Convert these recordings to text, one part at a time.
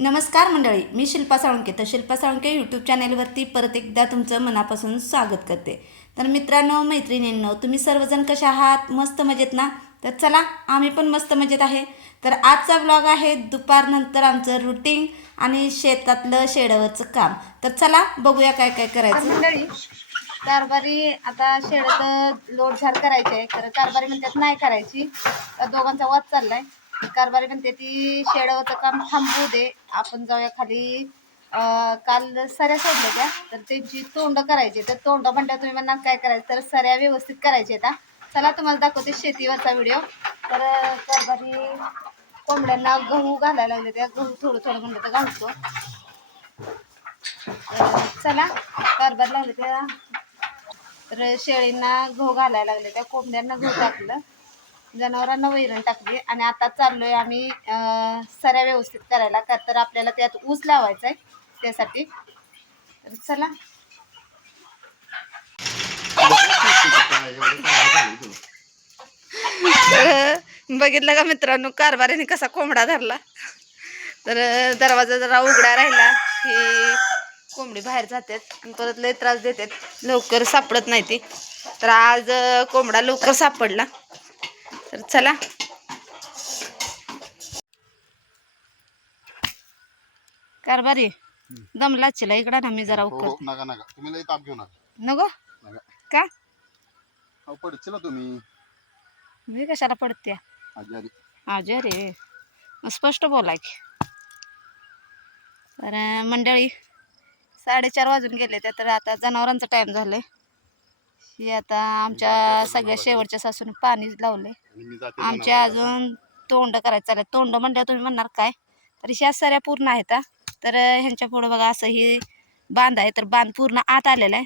नमस्कार मंडळी मी शिल्पा साळुंके. तर शिल्पा साळुंके यूट्यूब चॅनेलवरती परत एकदा तुमचं मनापासून स्वागत करते. तर मित्रांनो मैत्रिणींनो तुम्ही सर्वजण कशा आहात? मस्त मजेत ना? तर चला आम्ही पण मस्त मजेत आहे. तर आजचा ब्लॉग आहे दुपारनंतर आमचं रुटीन आणि शेतातलं शेडावरचं काम. तर चला बघूया काय काय करायचं. मंडळी कारभारी आता शेळ्याचं लोड झाड करायची आहे तर कारभारी म्हणतात नाही करायची. तर दोघांचा वाद चाललाय. कारभारी म्हणते ती शेडवचं काम थांबवू दे. आपण जाऊया खाली. अं, काल सऱ्या सोडल्या त्या तर त्यांची तोंड करायची तर तोंड म्हणल्या तुम्ही म्हणणार काय करायचं? तर सऱ्या व्यवस्थित करायच्या आता चला तुम्हाला दाखवते शेतीवरचा व्हिडिओ. तर अं, कारभारी कोंबड्यांना गहू घालायला लागले त्या. गहू थोडं थोडं म्हणलं तर घालतो. तर चला कारभार लागले त्या. तर शेळींना गहू घालायला लागले त्या. कोंबड्यांना गहू टाकलं. जनावरांना वैरण टाकली आणि आता चाललोय आम्ही सऱ्या व्यवस्थित करायला. का तर आपल्याला त्यात ऊस लावायचा आहे त्यासाठी. तर चला. तर बघितलं का मित्रांनो कारभारीने कसा कोंबडा धरला. तर दरवाजा जरा उघडा राहिला की कोंबडी बाहेर जातात परत लय त्रास देतात. लवकर सापडत नाही ती. तर आज कोंबडा लवकर सापडला. तर चला. कारभारी दमला चिला इकडा ना मी जरा हो उकर नका नका. तुम्ही लई ताप घेऊ नका नको? नका. का? अहो पडचिल ना तुम्ही. मी कशाला पडते? आजी रे स्पष्ट बोला की. तर मंडळी साडेचार वाजून गेले त्या तर आता जनावरांचा टाईम झालाय. ही आता आमच्या सगळ्या शेवटच्या सासून पाणी लावले आणि मी जाते आमचे. अजून तोंड करायचं चाललंय. तोंड म्हणल्यावर तुम्ही म्हणणार काय? तर ह्या सऱ्या पूर्ण आहेत. तर ह्यांच्या पुढं बघा असं ही बांध आहे. तर बांध पूर्ण आत आलेला आहे.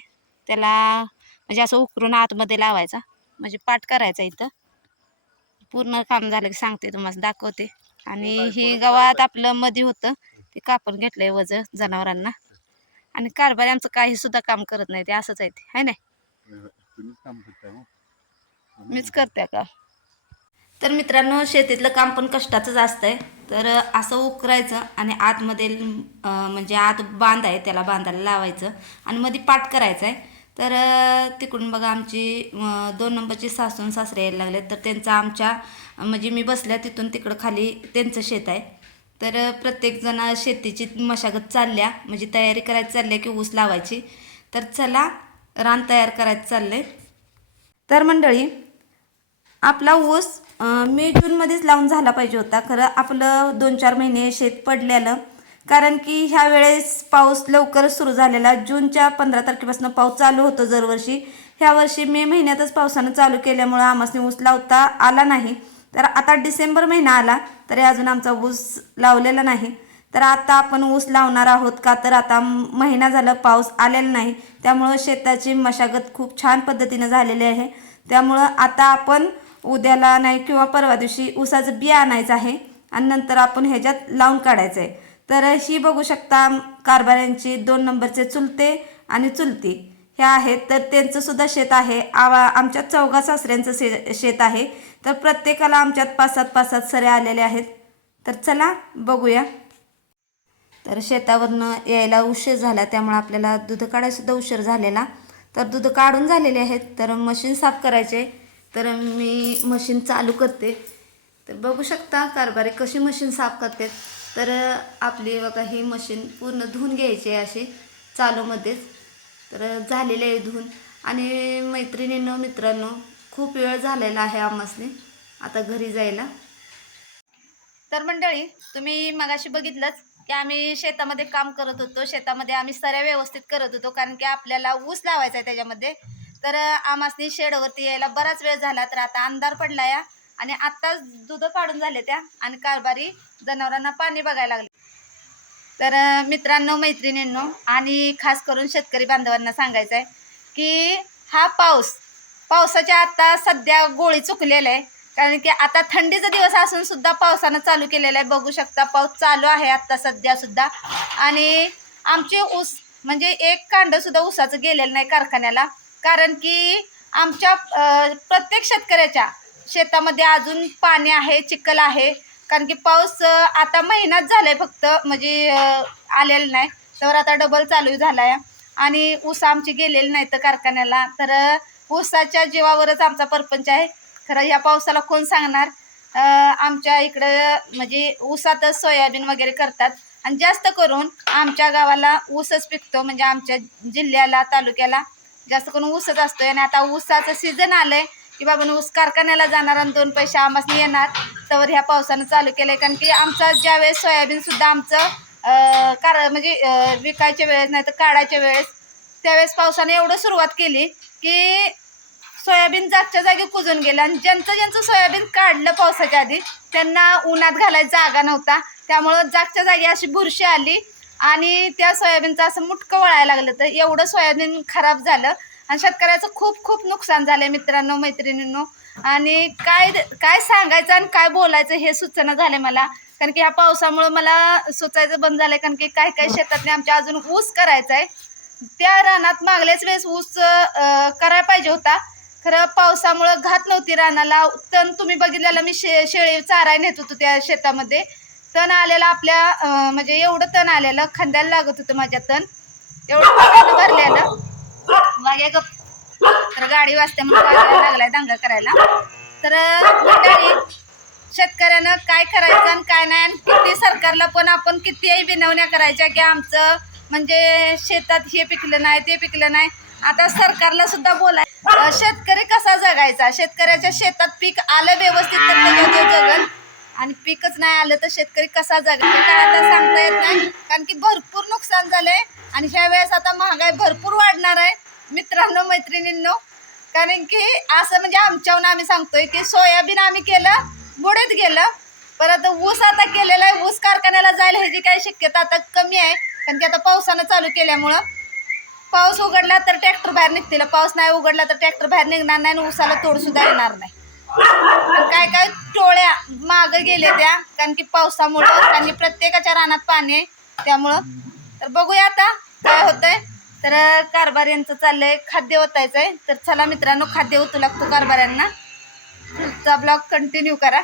त्याला म्हणजे असं उकरून आतमध्ये लावायचा. म्हणजे पाठ करायचा इथं. पूर्ण काम झालं की सांगते तुम्हाला दाखवते. आणि ही गावात आपलं मध्ये होतं. ते कापून घेतलंय वज जनावरांना. आणि कारभारी आमचं काही सुद्धा काम करत नाही. ते असंच आहे ते. है नाही? हो. मीच करते का? तर मित्रांनो शेतीतलं काम पण कष्टाचंच असतं आहे तर असं उकरायचं आणि आतमध्ये म्हणजे आत बांध आहे त्याला बांधायला लावायचं आणि मध्ये पाठ करायचं आहे तर तिकडून बघा आमची दोन नंबरची सासून सासरे यायला लागले तर त्यांचा आमच्या म्हणजे मी बसल्या तिथून तिकडं खाली त्यांचं शेत आहे. तर प्रत्येकजण शेतीची मशागत चालल्या म्हणजे तयारी करायची चालल्या की ऊस लावायची. तर चला रान तयार करायचं चाललं आहे तर मंडळी आपला ऊस मे जूनमध्येच लावून झाला पाहिजे होता. खरं आपलं दोन चार महिने शेत पडलेलं. कारण की ह्या वेळेस पाऊस लवकर सुरू झालेला. जूनच्या पंधरा तारखेपासून पाऊस चालू होतो दरवर्षी. ह्या वर्षी मे महिन्यातच पावसानं चालू केल्यामुळं आमासने ऊस लावता आला नाही. तर आता डिसेंबर महिना आला तरी अजून आमचा ऊस लावलेला नाही. तर आता आपण ऊस लावणार आहोत का? तर आता महिना झाला पाऊस आलेला नाही. त्यामुळं शेताची मशागत खूप छान पद्धतीनं झालेली आहे. त्यामुळं आता आपण उद्याला नाही किंवा परवा दिवशी ऊसाचं बिया आणायचं आहे आणि नंतर आपण ह्याच्यात लावून काढायचं आहे तर ही बघू शकता कारभाऱ्यांची दोन नंबरचे चुलते आणि चुलती. ह्या आहेत तर त्यांचं सुद्धा शेत आहे. आवा आमच्या चौघा सासऱ्यांचं शे शेत आहे. तर प्रत्येकाला आमच्यात पाच सात पाच सात सऱ्या आलेले आहेत. तर चला बघूया. तर शेतावरनं यायला उशीर झाला त्यामुळे आपल्याला दूध काढायसुद्धा उशीर झालेला. तर दूध काढून झालेले आहेत तर मशीन साफ करायचे. तर मी मशीन चालू करते. तर बघू शकता कारभारी कशी मशीन साफ करते. तर आपली बघा ही मशीन पूर्ण धुवून घ्यायची आहे अशी चालूमध्येच. तर झालेली आहे धुवून. आणि मैत्रिणींनो मित्रांनो खूप वेळ झालेला आहे आम्हासने. आता घरी जायला. तर मंडळी तुम्ही मगाशी बघितलंच की आम्ही शेतामध्ये काम करत होतो. शेतामध्ये आम्ही सऱ्या व्यवस्थित करत होतो. कारण की आपल्याला ऊस लावायचा आहे त्याच्यामध्ये. तर आमासनी शेडवरती यायला बराच वेळ झाला. तर आता अंधार पडला या. आणि आत्ताच दूध काढून झाले त्या. आणि कारभारी जनावरांना पाणी बघायला लागले. तर मित्रांनो मैत्रिणींनो आणि खास करून शेतकरी बांधवांना सांगायचं आहे की हा पाऊस पावसाच्या आता सध्या गोळी चुकलेला आहे. कारण की आता थंडीचा दिवस असून सुद्धा पावसानं चालू केलेला आहे. बघू शकता पाऊस चालू आहे आत्ता सध्या सुद्धा. आणि आमचे ऊस म्हणजे एक कांड सुद्धा ऊसाचं गेलेलं नाही कारखान्याला. कारण की आमच्या प्रत्येक शेतकऱ्याच्या शेतामध्ये अजून पाणी आहे चिखल आहे. कारण की पाऊस आता महिनाच झालाय फक्त म्हणजे आलेला नाही. तर आता डबल चालू झाला आहे आणि ऊस आमची गेलेली नाही तर कारखान्याला. तर ऊसाच्या जीवावरच आमचा परपंच आहे. खरं ह्या पावसाला कोण सांगणार? आमच्या इकडं म्हणजे ऊसातच सोयाबीन वगैरे करतात. आणि जास्त करून आमच्या गावाला ऊसच पिकतो. म्हणजे आमच्या जिल्ह्याला तालुक्याला. जास्त करून ऊसच असतो आणि आता ऊसाचं सीझन आलंय की बाबा ऊस कारखान्याला जाणार आणि दोन पैसे आम्हाला येणार. तर ह्या पावसानं चालू केलंय. कारण की आमचा ज्यावेळेस सोयाबीन सुद्धा आमचं कार म्हणजे विकायच्या वेळेस नाही तर काढायच्या वेळेस त्यावेळेस पावसाने एवढं सुरुवात केली की सोयाबीन जागच्या जागी कुजून गेलं. आणि ज्यांचं ज्यांचं सोयाबीन काढलं पावसाच्या आधी त्यांना उन्हात घालायला जागा नव्हता. त्यामुळं जागच्या जागी अशी बुरशी आली. आणि त्या सोयाबीनचं असं मुटकं वळायला लागलं तर एवढं सोयाबीन खराब झालं. आणि शेतकऱ्याचं खूप खूप नुकसान झालं मित्रांनो मैत्रिणींनो. आणि काय काय सांगायचं आणि काय बोलायचं हे सूचना झालं मला. कारण की ह्या पावसामुळं मला सुचायचं बंद झालं कारण की काही काही शेतातले आमच्या अजून ऊस करायचा आहे त्या रानात मागल्याच वेळेस ऊस करायला पाहिजे होता. खरं पावसामुळं घात नव्हती रानाला. तण तुम्ही बघितलेला मी शे शेळी चाराय नेत होतो त्या शेतामध्ये. तण आलेलं आपल्या म्हणजे एवढं तण आलेलं खांद्याला लागत होतं माझ्या तण. एवढं पाण्यानं भरलेलं. माझ्या गप. तर गाडी वाजते म्हणून लागलाय दंगा करायला. तर मंडळी शेतकऱ्यानं काय करायचं आणि काय नाही आणि किती सरकारला पण आपण कितीही विनवण्या करायच्या की आमचं म्हणजे शेतात हे पिकलं नाही ते पिकलं नाही. आता सरकारला सुद्धा बोलाय शेतकरी कसा जगायचा? शेतकऱ्याच्या शेतात पीक आलं व्यवस्थित तर जगल आणि पीकच नाही आलं तर शेतकरी कसा जागा हे काय आता सांगता येत नाही. कारण की भरपूर नुकसान झालंय. आणि ह्या वेळेस आता महागाई भरपूर वाढणार आहे. मित्रांनो मैत्रिणींनो कारण की असं म्हणजे आमच्याहून आम्ही सांगतोय की सोयाबीन आम्ही केलं बुडीत गेलं. परत ऊस आता केलेला आहे. ऊस कारखान्याला जायला ह्याची काही शक्यता आता कमी आहे. कारण की आता पावसानं चालू केल्यामुळं. पाऊस उघडला तर ट्रॅक्टर बाहेर निघतील. पाऊस नाही उघडला तर ट्रॅक्टर बाहेर निघणार नाही आणि ऊसाला तोडसुद्धा येणार नाही. काय काय टोळ्या माग गेले त्या कारण की पावसामुळं आणि प्रत्येकाच्या रानात पाणी आहे त्यामुळं. तर बघूया आता काय होतंय. तर कारभार यांचं चाललंय खाद्य ओतायचं आहे तर चला मित्रांनो खाद्य ओतू लागतो कारभाऱ्यांना ब्लॉग कंटिन्यू करा.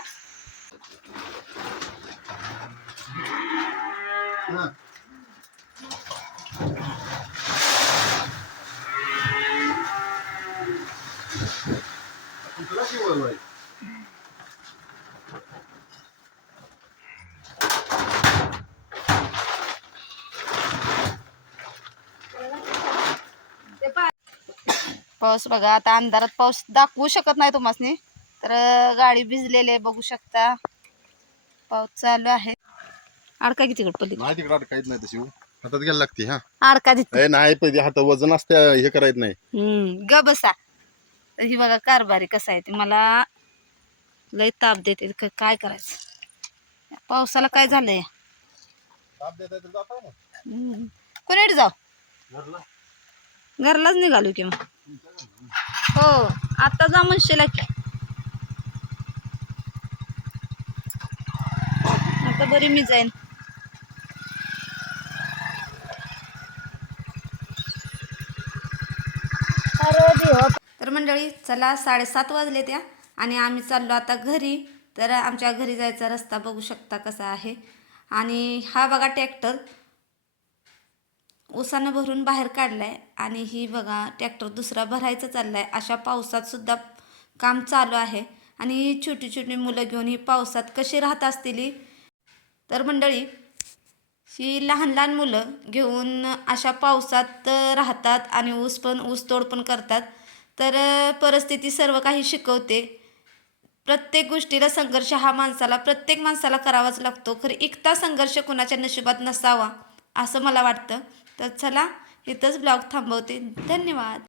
पाऊस बघा आता अंधारात पाऊस दाखवू शकत नाही तुम्हाला तर गाडी भिजलेली आहे बघू शकता. पाऊस चालू आहे. अडका किती पडली? नाही तिकडे अडकायत नाही तशी हो. हातात घ्यायला लागते हा. अडका नाही पण हात वजन असते हे करायचं नाही. हम्म ग बसा. तर ही बघा कारभारी कसा आहे ते. मला लय ताप देते. काय करायचं? पावसाला काय झालंय. कोणीकडे जाऊ घरला. घरलाच निघालो की मग. हो आता जा म्हणशील की. आता बरी मी जाईन तर मंडळी चला साडेसात वाजले त्या आणि आम्ही चाललो आता घरी. तर आमच्या घरी जायचा रस्ता बघू शकता कसा आहे. आणि हा बघा ट्रॅक्टर. उसानं भरून बाहेर काढलाय आणि ही बघा ट्रॅक्टर दुसरा भरायचा चाललाय. अशा पावसात सुद्धा काम चालू आहे. आणि ही छोटी छोटी मुलं घेऊन ही पावसात कशी राहत असतील तर मंडळी ही लहान लहान मुलं घेऊन अशा पावसात राहतात आणि ऊस पण ऊसतोड पण करतात. तर परिस्थिती सर्व काही शिकवते. प्रत्येक गोष्टीला संघर्ष हा माणसाला प्रत्येक माणसाला करावाच लागतो. खरं एकता संघर्ष कोणाच्या नशिबात नसावा असं मला वाटतं. तर चला इथंच ब्लॉग थांबवते. धन्यवाद.